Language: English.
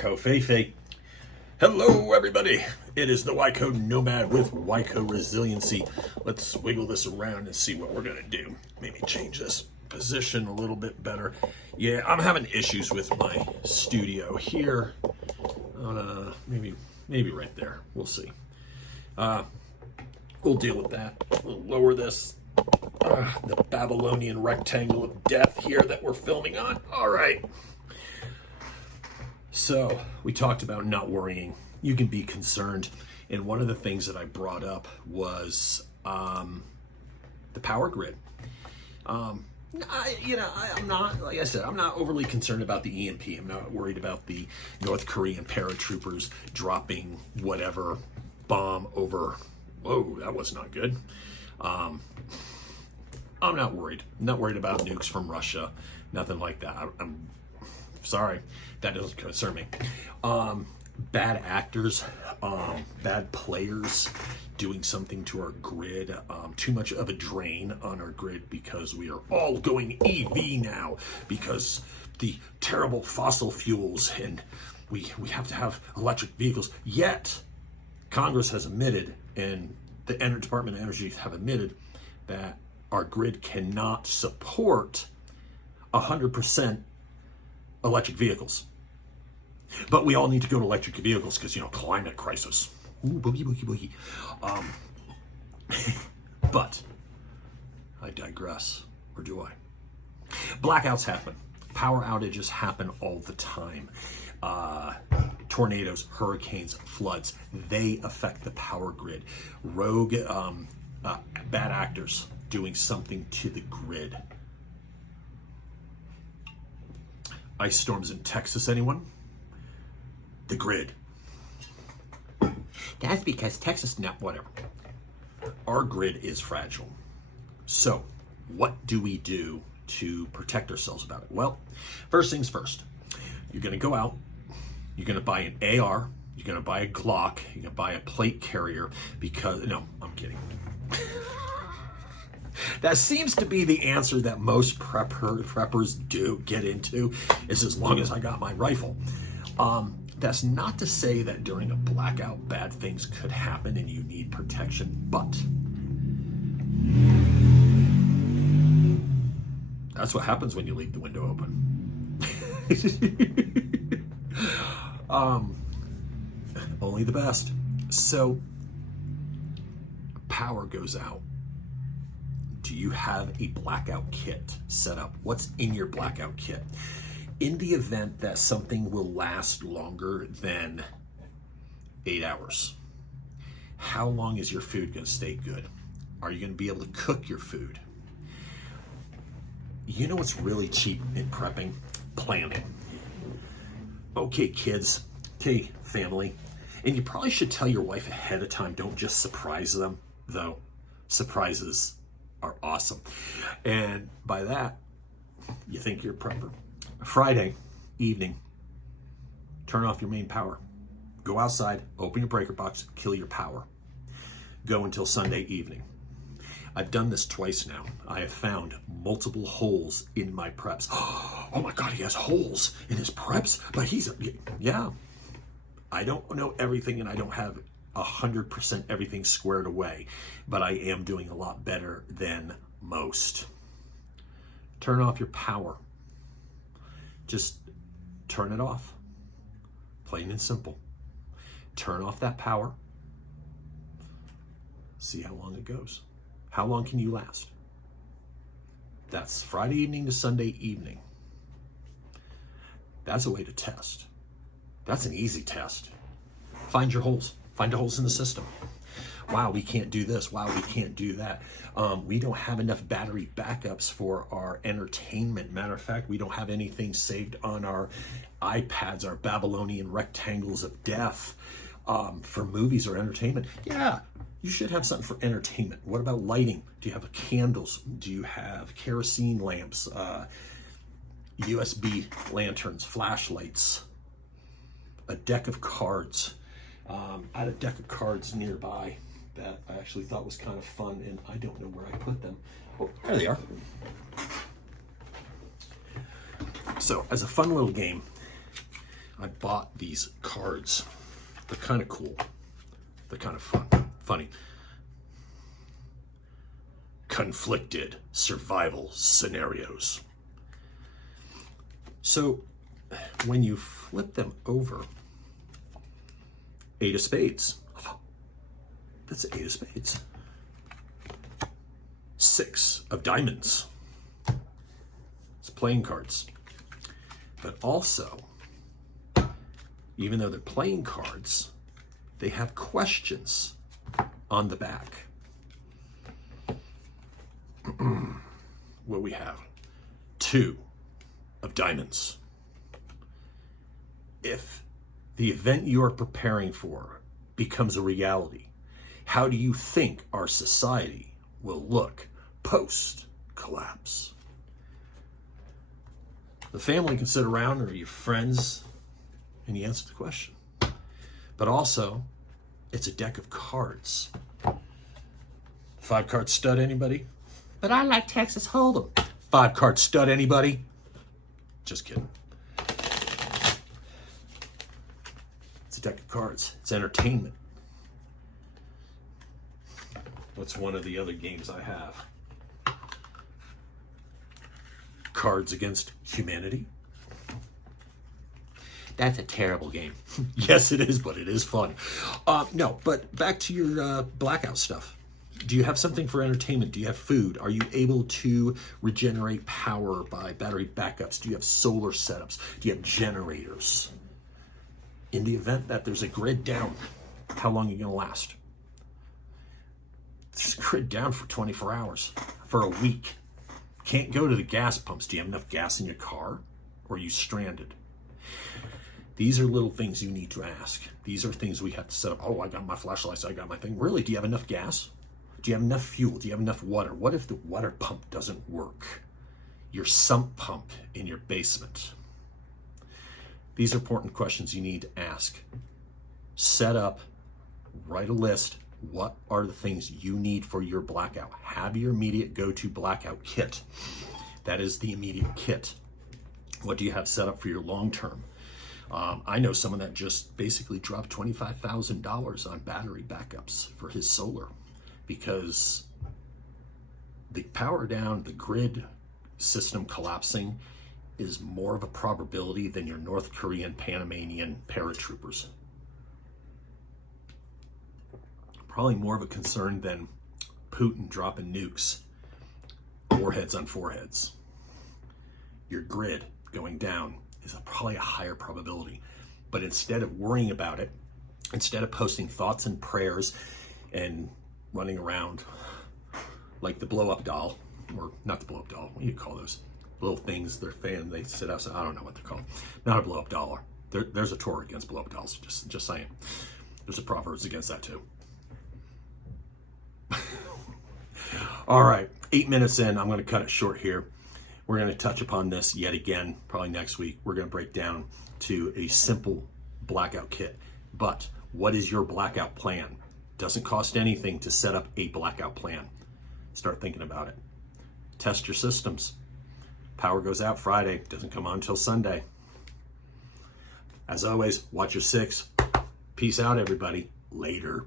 Yako Feifei. Hello everybody, it is the Yako Nomad with Yako Resiliency. Let's wiggle this around and see what we're gonna do. Maybe change this position a little bit better. Yeah, I'm having issues with my studio here. Maybe right there, we'll see. We'll deal with that. We'll lower this. The Babylonian rectangle of death here that we're filming on. All right. So we talked about not worrying. You can be concerned. And one of the things that I brought up was the power grid. I'm not, like I said, I'm not overly concerned about the EMP. I'm not worried about the North Korean paratroopers dropping whatever bomb over. Whoa, that was not good. I'm not worried. I'm not worried about nukes from Russia. Nothing like that. I'm sorry. That doesn't concern me. Bad actors, bad players doing something to our grid, too much of a drain on our grid because we are all going EV now because the terrible fossil fuels and we have to have electric vehicles. Yet, Congress has admitted and the Department of Energy have admitted that our grid cannot support 100% electric vehicles. But we all need to go to electric vehicles because, climate crisis. Ooh, boogie, boogie, boogie. But I digress, or do I? Blackouts happen. Power outages happen all the time. Tornadoes, hurricanes, floods, they affect the power grid. Rogue, bad actors doing something to the grid. Ice storms in Texas, anyone? The grid. That's because Texas, no, whatever. Our grid is fragile. So, what do we do to protect ourselves about it? Well, first things first. You're going to go out. You're going to buy an AR. You're going to buy a Glock. You're going to buy a plate carrier because, no, I'm kidding. That seems to be the answer that most preppers do get into, is as long as I got my rifle. That's not to say that during a blackout bad things could happen and you need protection, but that's what happens when you leave the window open. Only the best. So, power goes out. Do you have a blackout kit set up? What's in your blackout kit? In the event that something will last longer than 8 hours, how long is your food going to stay good? Are you going to be able to cook your food? You know what's really cheap in prepping? Planning. Okay, kids. Okay, family. And you probably should tell your wife ahead of time. Don't just surprise them, though. Surprises are awesome. And by that, you think you're a prepper. Friday evening, turn off your main power. Go outside, open your breaker box, kill your power. Go until Sunday evening. I've done this twice now. I have found multiple holes in my preps. Oh my God, he has holes in his preps, but yeah. I don't know everything and I don't have 100% everything squared away, but I am doing a lot better than most. Turn off your power. Just turn it off. Plain and simple. Turn off that power. See how long it goes. How long can you last? That's Friday evening to Sunday evening. That's a way to test. That's an easy test. Find your holes. Find the holes in the system. Wow, we can't do this. Wow, we can't do that. We don't have enough battery backups for our entertainment. Matter of fact, we don't have anything saved on our iPads, our Babylonian rectangles of death for movies or entertainment. Yeah, you should have something for entertainment. What about lighting? Do you have candles? Do you have kerosene lamps, USB lanterns, flashlights, a deck of cards? I had a deck of cards nearby that I actually thought was kind of fun, and I don't know where I put them. Oh, there they are. So, as a fun little game, I bought these cards. They're kind of cool. They're kind of funny. Conflicted survival scenarios. So when you flip them over, 8 of spades. That's 8 of spades. 6 of diamonds. It's playing cards. But also, even though they're playing cards, they have questions on the back. What we have? 2 of diamonds. If the event you are preparing for becomes a reality, how do you think our society will look post-collapse? The family can sit around, or your friends, and you answer the question. But also, it's a deck of cards. 5-card stud, anybody? But I like Texas Hold'em. 5-card stud, anybody? Just kidding. It's a deck of cards. It's entertainment. What's one of the other games I have? Cards Against Humanity. That's a terrible game. Yes, it is, but it is fun. No, but back to your Blackout stuff. Do you have something for entertainment? Do you have food? Are you able to regenerate power by battery backups? Do you have solar setups? Do you have generators? In the event that there's a grid down, how long are you going to last? There's a grid down for 24 hours, for a week. Can't go to the gas pumps. Do you have enough gas in your car? Or are you stranded? These are little things you need to ask. These are things we have to set up. Oh, I got my flashlights. I got my thing. Really, do you have enough gas? Do you have enough fuel? Do you have enough water? What if the water pump doesn't work? Your sump pump in your basement. These are important questions you need to ask. Set up, write a list. What are the things you need for your blackout? Have your immediate go-to blackout kit. That is the immediate kit. What do you have set up for your long-term? I know someone that just basically dropped $25,000 on battery backups for his solar because the power down, the grid system collapsing is more of a probability than your North Korean, Panamanian paratroopers. Probably more of a concern than Putin dropping nukes, warheads on foreheads. Your grid going down is probably a higher probability. But instead of worrying about it, instead of posting thoughts and prayers and running around like the blow-up doll, or not the blow-up doll, what do you call those little things? They're fan, they sit outside. I don't know what they're called. Not a blow-up doll. There's a Torah against blow-up dolls. Just saying. There's a Proverbs against that too. All right, 8 minutes in. I'm going to cut it short here. We're going to touch upon this yet again, probably next week. We're going to break down to a simple blackout kit. But what is your blackout plan? Doesn't cost anything to set up a blackout plan. Start thinking about it. Test your systems. Power goes out Friday, doesn't come on until Sunday. As always, watch your 6. Peace out, everybody. Later.